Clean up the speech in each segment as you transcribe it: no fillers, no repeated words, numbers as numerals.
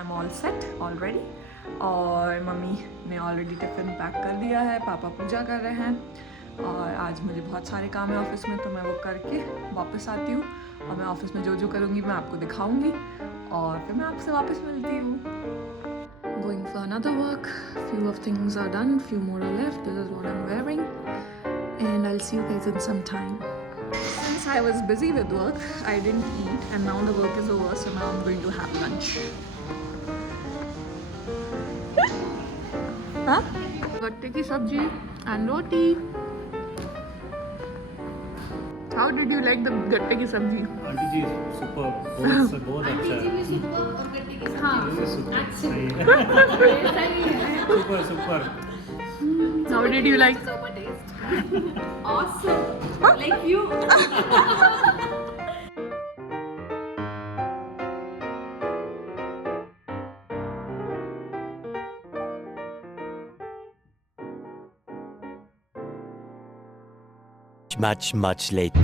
I am all set already. और mummy ने already tiffin pack कर दिया है, पापा पूजा कर रहे हैं। और आज मुझे बहुत सारे काम है ऑफिस में, तो मैं वो करके वापस आती हूँ। और मैं ऑफिस में जो जो करूँगी मैं आपको दिखाऊँगी और फिर मैं आपसे वापस मिलती हूँ। Going for another walk. Few of things are done, few more are left. This is what I'm wearing, and I'll see you guys in some time. Since I was busy with work, I didn't eat, and now the work is over, so now I'm going to have lunch. हाँ? गट्टे की सब्जी and roti. How did you like the गट्टे की सब्जी? Aunty जी super, बहुत अच्छा है। Super super. How did you like? Super taste. Awesome. Like you. Much later.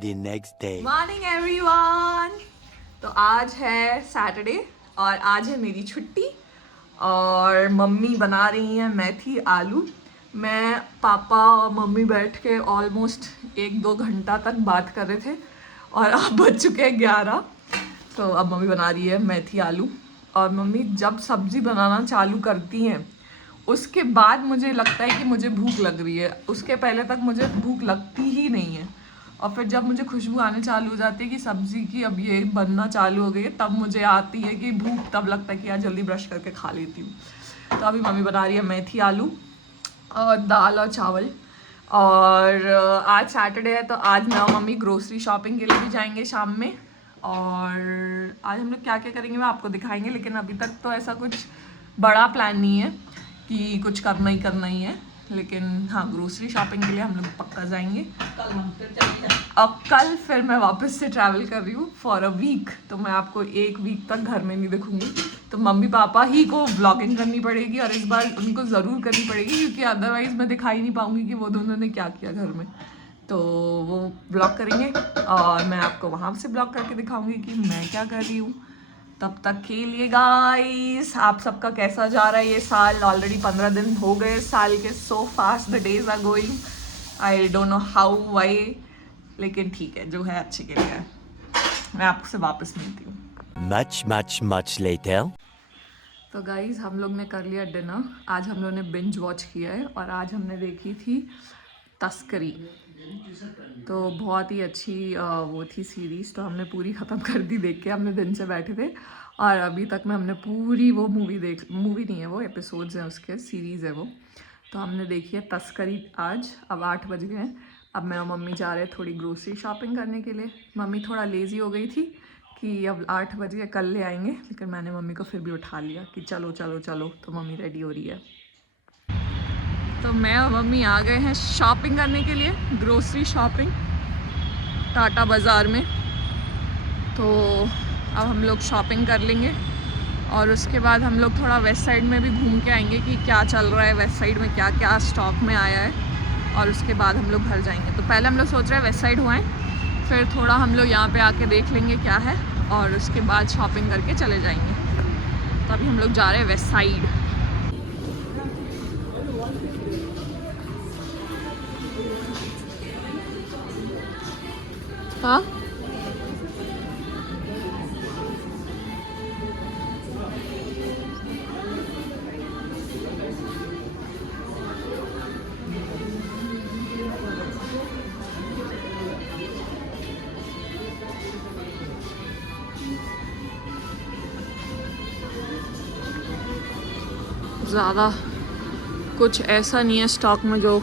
The next day. Morning everyone. तो आज है सैटरडे और आज है मेरी छुट्टी और मम्मी बना रही हैं मेथी आलू। मैं पापा और मम्मी बैठ के ऑलमोस्ट 1-2 घंटा तक बात कर रहे थे और अब बज चुके हैं 11। तो अब मम्मी बना रही है मेथी आलू। और मम्मी जब सब्ज़ी बनाना चालू करती हैं उसके बाद मुझे लगता है कि मुझे भूख लग रही है, उसके पहले तक मुझे भूख लगती ही नहीं है। और फिर जब मुझे खुशबू आने चालू हो जाती है कि सब्ज़ी की अब ये बनना चालू हो गई है, तब मुझे आती है कि भूख, तब लगता है कि यार जल्दी ब्रश करके खा लेती हूँ। तो अभी मम्मी बना रही है मेथी आलू और दाल और चावल। और आज सैटरडे है तो आज मैं और मम्मी ग्रोसरी शॉपिंग के लिए भी जाएंगे शाम में। और आज हम लोग क्या क्या करेंगे मैं आपको दिखाएंगे, लेकिन अभी तक तो ऐसा कुछ बड़ा प्लान नहीं है कि कुछ करना ही है। लेकिन हाँ, ग्रोसरी शॉपिंग के लिए हम लोग पक्का जाएंगे। अब कल फिर मैं वापस से ट्रैवल कर रही हूँ फॉर अ वीक, तो मैं आपको 1 वीक तक घर में नहीं दिखूंगी। तो मम्मी पापा ही को व्लॉगिंग करनी पड़ेगी और इस बार उनको ज़रूर करनी पड़ेगी, क्योंकि अदरवाइज़ मैं दिखाई नहीं पाऊँगी कि वो दोनों ने क्या किया घर में। तो वो ब्लॉग करेंगे और मैं आपको वहाँ से ब्लॉग करके दिखाऊँगी कि मैं क्या कर रही हूँ। तब तक के लिए गाइस, आप सबका कैसा जा रहा है ये साल? ऑलरेडी 15 दिन हो गए साल के। So fast the days are going, I don't know how why, लेकिन ठीक है, जो है अच्छे के लिए है। मैं आपसे वापस मिलती हूँ। Much later. तो गाइस, हम लोग ने कर लिया डिनर। आज हम लोग ने बिंज वॉच किया है और आज हमने देखी थी तस्करी। तो बहुत ही अच्छी वो थी सीरीज़, तो हमने पूरी ख़त्म कर दी देख के। हमने दिन से बैठे थे और अभी तक में हमने पूरी वो मूवी नहीं है वो, एपिसोड्स हैं उसके, सीरीज़ है वो। तो हमने देखी है तस्करी आज। अब 8 बज गए हैं। अब मैं और मम्मी जा रहे हैं थोड़ी ग्रोसरी शॉपिंग करने के लिए। मम्मी थोड़ा लेज़ी हो गई थी कि अब 8 बज गए, कल ले आएंगे, लेकिन मैंने मम्मी को फिर भी उठा लिया कि चलो चलो चलो। तो मम्मी रेडी हो रही है। तो मैं और मम्मी आ गए हैं शॉपिंग करने के लिए, ग्रोसरी शॉपिंग टाटा बाज़ार में। तो अब हम लोग शॉपिंग कर लेंगे और उसके बाद हम लोग थोड़ा वेस्ट साइड में भी घूम के आएंगे कि क्या चल रहा है वेस्ट साइड में, क्या क्या स्टॉक में आया है। और उसके बाद हम लोग घर जाएंगे। तो पहले हम लोग सोच रहे हैं वेस्ट साइड हुआएँ, फिर थोड़ा हम लोग यहाँ पे आके देख लेंगे क्या है और उसके बाद शॉपिंग करके चले जाएंगे। तो अभी हम लोग जा रहे हैं वेस्ट साइड। हाँ, ज़्यादा कुछ ऐसा नहीं है स्टॉक में जो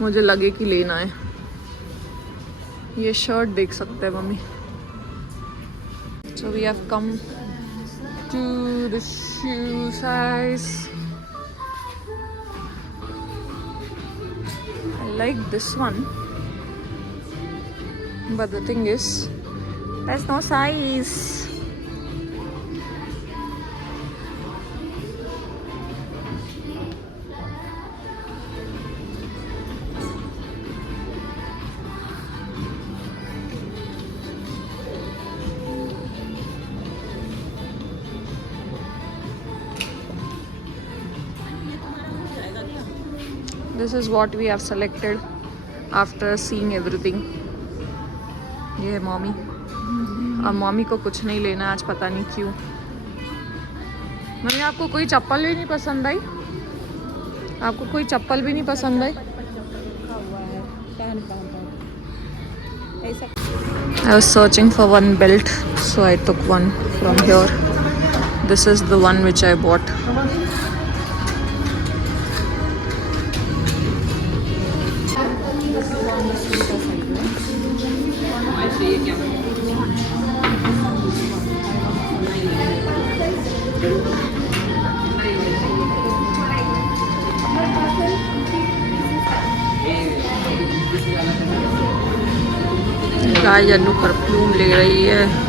मुझे लगे कि लेना है। ये शर्ट देख सकते हैं mummy. So we have come to the shoe size. I like this one, but the thing is there's no size. This is what we have selected after seeing everything. ये है मम्मी। अब mummy को कुछ नहीं लेना आज, पता नहीं क्यों। मम्मी आपको कोई चप्पल भी नहीं पसंद आई? आपको कोई चप्पल भी नहीं पसंद आई? I was searching for one belt, so I took one from here. This is the one which I bought. Guy Jannu perfume ले रही है।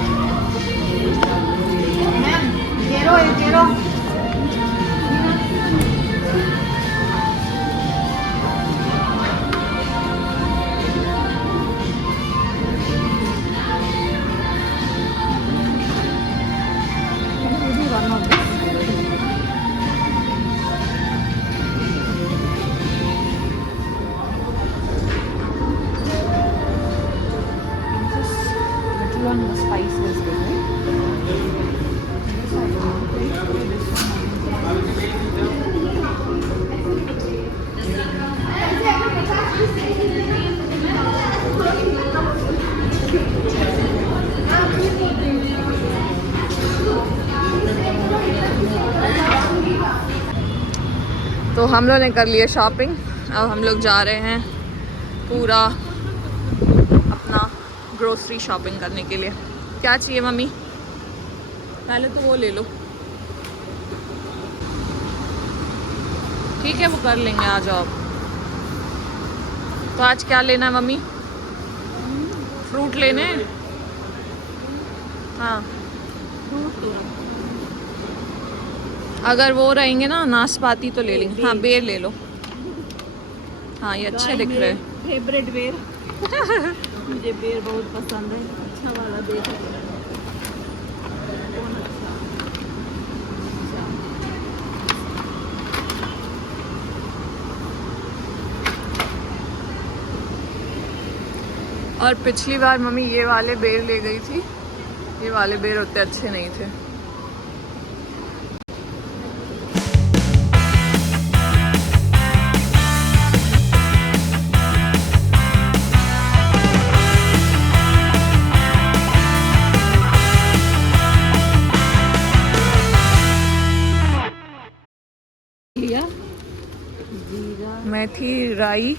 तो हम लोग ने कर लिए शॉपिंग। अब हम लोग जा रहे हैं पूरा अपना ग्रोसरी शॉपिंग करने के लिए। क्या चाहिए मम्मी? पहले तो वो ले लो। ठीक है, वो कर लेंगे, आ जाओ। तो आज क्या लेना है मम्मी? फ्रूट लेने हैं? हाँ, अगर वो रहेंगे ना नाशपाती तो ले लेंगे। हाँ, बेर ले लो। हाँ, ये अच्छे दिख रहे हैं। फेवरेट बेर। मुझे बेर बहुत पसंद है। अच्छा वाला बेर है। और पिछली बार मम्मी ये वाले बेर ले गई थी। ये वाले बेर उतने अच्छे नहीं थे। मेथी, राई,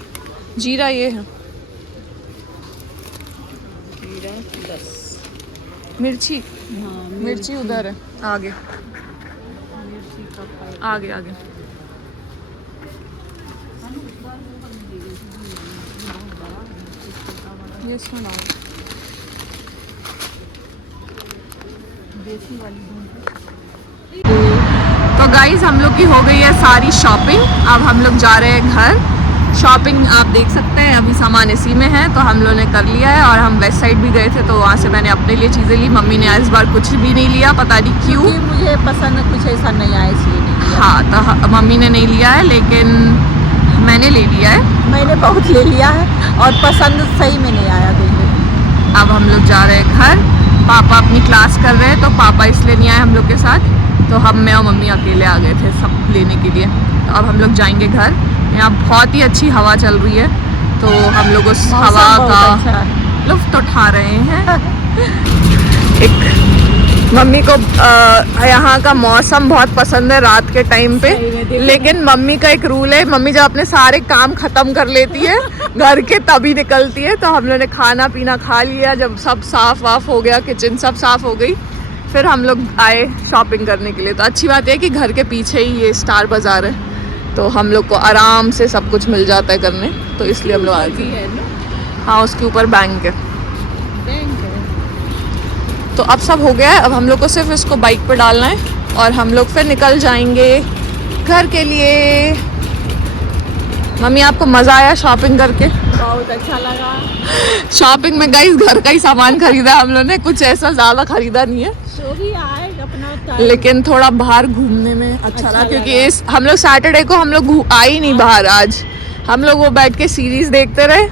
जीरा, ये है जीरा 10। मिर्ची। हाँ, मिर्ची उधर है, आगे मिर्ची का पाउडर। आगे आगे। ये सुना देसी वाली ढूंढ। तो गाइज हम लोग की हो गई है सारी शॉपिंग। अब हम लोग जा रहे हैं घर। शॉपिंग आप देख सकते हैं, अभी सामान इसी में है, तो हम लोगों ने कर लिया है। और हम वेस्ट साइड भी गए थे, तो वहाँ से मैंने अपने लिए चीज़ें ली। मम्मी ने इस बार कुछ भी नहीं लिया, पता नहीं क्यों। मुझे पसंद कुछ ऐसा नहीं आया इसलिए नहीं लिया। हाँ, तो मम्मी ने नहीं लिया है, लेकिन मैंने ले लिया है। मैंने बहुत ले लिया है और पसंद सही में नहीं आया। देखिए, अब हम लोग जा रहे हैं घर। पापा अपनी क्लास कर रहे हैं, तो पापा इसलिए नहीं आए हम लोग के साथ। तो हम, मैं और मम्मी अकेले आ गए थे सब लेने के लिए। तो अब हम लोग जाएंगे घर। यहाँ बहुत ही अच्छी हवा चल रही है, तो हम लोग उस हवा का लुत्फ उठा रहे हैं। एक मम्मी को यहाँ का मौसम बहुत पसंद है रात के टाइम पे, लेकिन मम्मी का एक रूल है, मम्मी जब अपने सारे काम खत्म कर लेती है घर के तभी निकलती है। तो हम लोगों ने खाना पीना खा लिया, जब सब साफ वाफ हो गया, किचन सब साफ हो गई, फिर हम लोग आए शॉपिंग करने के लिए। तो अच्छी बात है कि घर के पीछे ही ये स्टार बाज़ार है, तो हम लोग को आराम से सब कुछ मिल जाता है करने, तो इसलिए हम लोग आए थे। हाँ, उसके ऊपर बैंक है। तो अब सब हो गया है। अब हम लोग को सिर्फ इसको बाइक पे डालना है और हम लोग फिर निकल जाएंगे घर के लिए। मम्मी, आपको मज़ा आया शॉपिंग करके? बहुत अच्छा लगा। शॉपिंग में गाइस घर का ही सामान खरीदा हम लोग ने, कुछ ऐसा ज़्यादा खरीदा नहीं है, जो भी आए अपना, लेकिन थोड़ा बाहर घूमने में अच्छा लगा, क्योंकि हम लोग सैटरडे को हम लोग आ ही नहीं बाहर आज, हम लोग वो बैठ के सीरीज देखते रहे,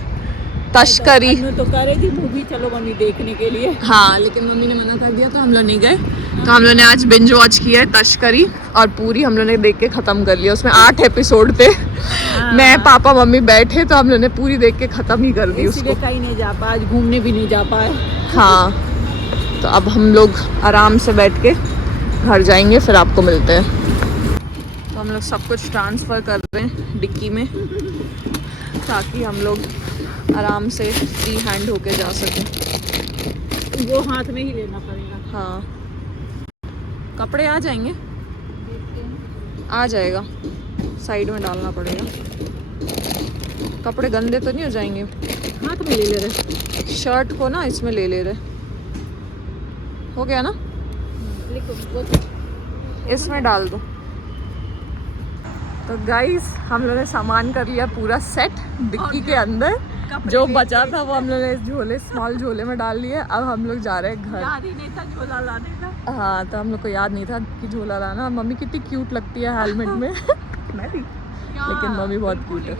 तस्करी। अनु तो कह रही थी मूवी चलो मम्मी देखने के लिए। हाँ, लेकिन मम्मी ने मना कर दिया तो हम लोग नहीं गए। तो हम लोग ने आज बिंज वॉच किया है तस्करी, और पूरी हम लोग ने देख के ख़त्म कर लिया। उसमें 8 एपिसोड थे। मैं पापा मम्मी बैठे तो हम लोग ने पूरी देख के ख़त्म ही कर दी उसको। इसलिए कहीं नहीं जा पाए, आज घूमने भी नहीं जा पाए। हाँ, तो अब हम लोग आराम से बैठ के घर जाएंगे, फिर आपको मिलते हैं। तो हम लोग सब कुछ ट्रांसफ़र कर रहे हैं डिक्की में, ताकि हम लोग आराम से फ्री हैंड होके जा सकें। वो हाथ में ही लेना पड़ेगा। हाँ, कपड़े आ जाएंगे, आ जाएगा, साइड में डालना पड़ेगा। कपड़े गंदे तो नहीं हो जाएंगे? हाथ में ले ले रहे। शर्ट को ना इसमें ले ले रहे, हो गया ना? इसमें डाल दो। तो गाइस, हम लोगों ने सामान कर लिया पूरा सेट डिक्की के अंदर। जो बचा था वो हम लोगों ने इस झोले, स्मॉल झोले में डाल लिए। अब हम लोग जा रहे हैं घर। याद ही नहीं था झोला लाने का। हाँ, तो हम लोग को याद नहीं था कि झोला लाना। मम्मी कितनी क्यूट लगती है हेलमेट में। मैं भी, लेकिन मम्मी बहुत क्यूट है।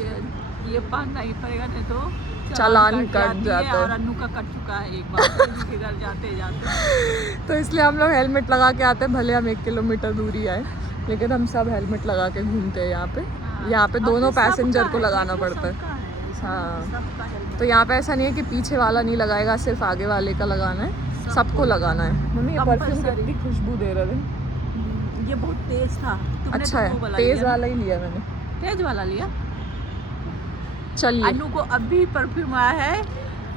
ये पहनना ही पड़ेगा, नहीं तो चालान कट जाता है। और अन्नू का कट चुका है एक बार के घर जाते जाते। तो इसलिए हम लोग हेलमेट लगा के आते हैं, भले हम 1 किलोमीटर दूरी आए, लेकिन हम सब हेलमेट लगा के घूमते हैं यहाँ पे। यहाँ पे दोनों पैसेंजर को लगाना पड़ता है। हाँ, तो यहाँ पे ऐसा नहीं है कि पीछे वाला नहीं लगाएगा, सिर्फ आगे वाले का लगाना है, सबको लगाना है। मम्मी, ये परफ्यूम कितनी खुशबू दे रहा है। ये बहुत तेज था। तुमने अच्छा तो वो है, वाला तेज लिया वाला ही लिया मैंने। ना? तेज वाला लिया। चलिए, अन्नू को अभी परफ्यूम आया है,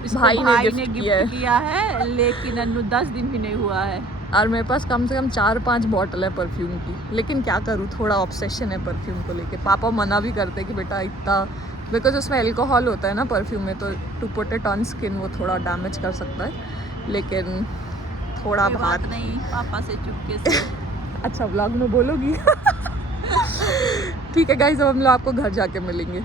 इसको भाई ने ने गिफ्ट किया है। गिफ्ट किया है, लेकिन अन्नू 10 दिन भी नहीं हुआ है। और मेरे पास कम से कम 4-5 बॉटल है परफ्यूम की, लेकिन क्या करूँ, थोड़ा ऑब्सेशन है परफ्यूम को लेके। पापा मना भी करते हैं कि बेटा इतना, बिकॉज उसमें अल्कोहल होता है ना परफ्यूम में, तो to put it on skin वो थोड़ा डैमेज कर सकता है। लेकिन थोड़ा कोई भाग बात नहीं, पापा से चुपके से। अच्छा, व्लॉग में बोलोगी? ठीक है गाइस, अब हम लोग आपको घर जाके मिलेंगे।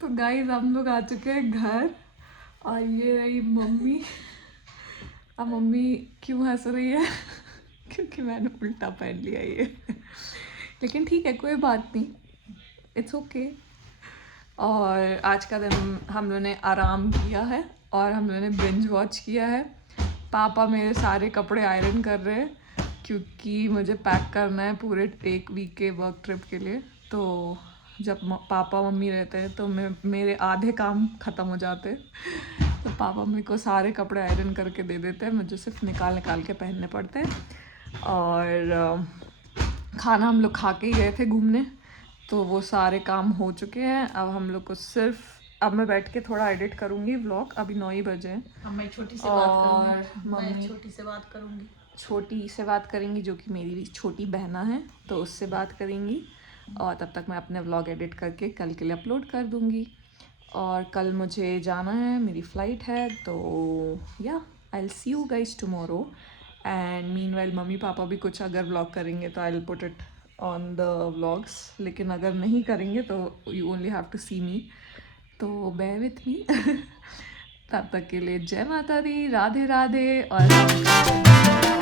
तो गाइस, हम लोग आ चुके हैं घर, और ये रही मम्मी। अब मम्मी क्यों हंस रही है? क्योंकि मैंने उल्टा पहन लिया ये। लेकिन ठीक है, कोई बात नहीं, इट्स ओके। और आज का दिन हम लोगों ने आराम किया है, और हम लोगों ने बिंज वॉच किया है। पापा मेरे सारे कपड़े आयरन कर रहे हैं, क्योंकि मुझे पैक करना है पूरे 1 वीक के वर्क ट्रिप के लिए। तो जब पापा मम्मी रहते हैं तो मेरे आधे काम ख़त्म हो जाते हैं। तो पापा मम्मी को सारे कपड़े आयरन करके दे देते हैं, मुझे सिर्फ निकाल निकाल के पहनने पड़ते हैं। और खाना हम लोग खा के ही गए थे घूमने, तो वो सारे काम हो चुके हैं। अब हम लोग को सिर्फ, अब मैं बैठ के थोड़ा एडिट करूँगी व्लॉग। अभी 9 ही बजे हैं। अब मैं छोटी से और बात करूँगी। मम्मी मैं छोटी से बात करूँगी। छोटी से बात करेंगी, जो कि मेरी छोटी बहना है, तो उससे बात करेंगी। और तब तक मैं अपने व्लॉग एडिट करके कल के लिए अपलोड कर दूँगी। और कल मुझे जाना है, मेरी फ़्लाइट है, तो या I will see you guys tomorrow. And meanwhile mummy papa भी कुछ अगर व्लॉग करेंगे तो I will put it on the vlogs, लेकिन अगर नहीं करेंगे तो यू ओनली हैव टू सी मी, तो बेयर विथ मी। तब तक के लिए जय माता दी, राधे राधे। और